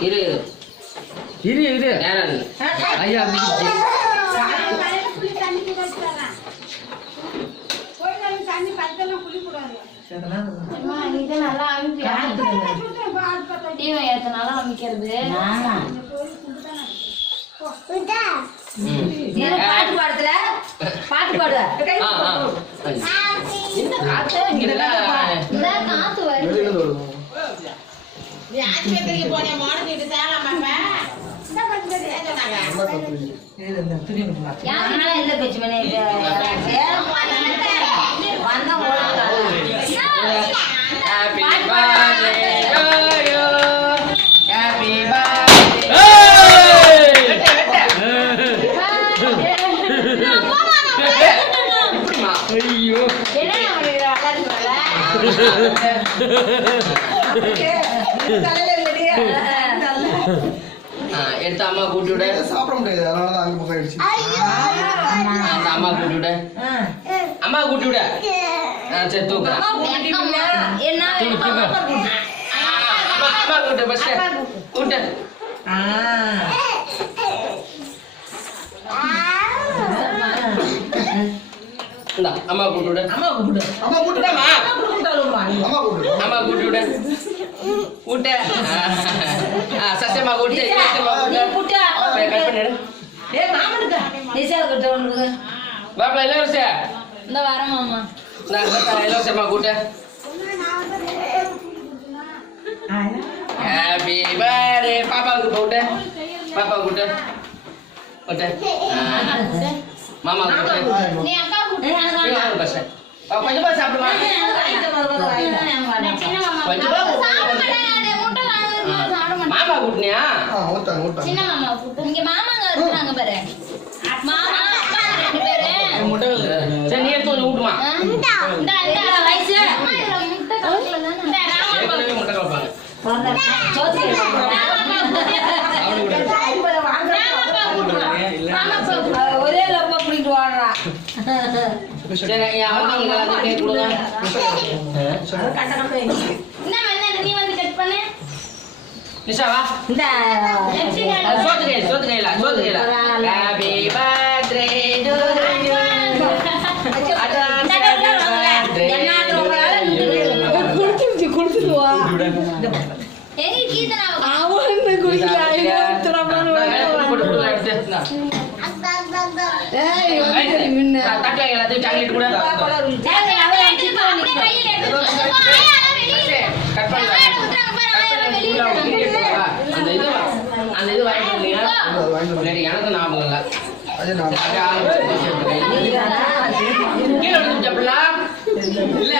இரு இரு இரு ஐயா மிதிச்சு நல்லா அமைக்கிறது பாட்டு பாடுற பாட்டு பாடு காத்து வருது ஆஸ்பத்திரிக்கு போனேன் மோடத்திட்டு சேலாமாப்ப யாருனால எந்த பேச்சு மணி வந்தா happy birthday to you happy எடுத்து அம்மா கூட்டி விட சாப்பிட முடியாது அதனாலதான் அங்க போய் ஆயிடுச்சு அம்மா கூட்டி விட அம்மா கூட்டி விட சரி தூக்குறேன் அம்மா கூட்டு பஸ் கூட்டு அம்மா கூட்டு விட அம்மா கூப்பிடு அம்மா கூட்டி விட கூட்ட சத்தியமா கூட்டு கட் பண்ணிடு பாப்பா இலவச இந்த வரமாமா இலவசம்மா கூட்ட ஹாப்பி பர்த்டே பாப்பா கூட்ட பாப்பா கூட்ட மாமா கூட்ட நீ அக்கா கூட்டு கொஞ்சமா சாப்பிடுமா மாமா கூட்டினியா சின்ன மாமா கூட்டு இங்க மாமாங்க இருக்காங்க பாரு மாமா அப்பா ரெண்டு பேரு சரி நீ எடுத்து கொஞ்சம் ஊட்டுமா இந்த வயசு முட்டை கலக்கல தானே இந்த ராமா முட்டை கலப்பாங்க ஒரே லப்பா பிடிட்டு வாடுறா நீ வந்து கட் பண்ணு நிஷாவா சோத்து கையில ஹாப்பி பர்த்டே டு யூ குடுத்துடுவா எங்க கீதனா அவன் குடிக்கலாம் தட்டை எல்லாத்தையும் சாக்லேட் கூட கட் பண்ணலாம் அந்த இது வாங்கிட்டு எனக்கு ஞாபகம் இல்லை கீழே சாப்பிடலாம் இல்ல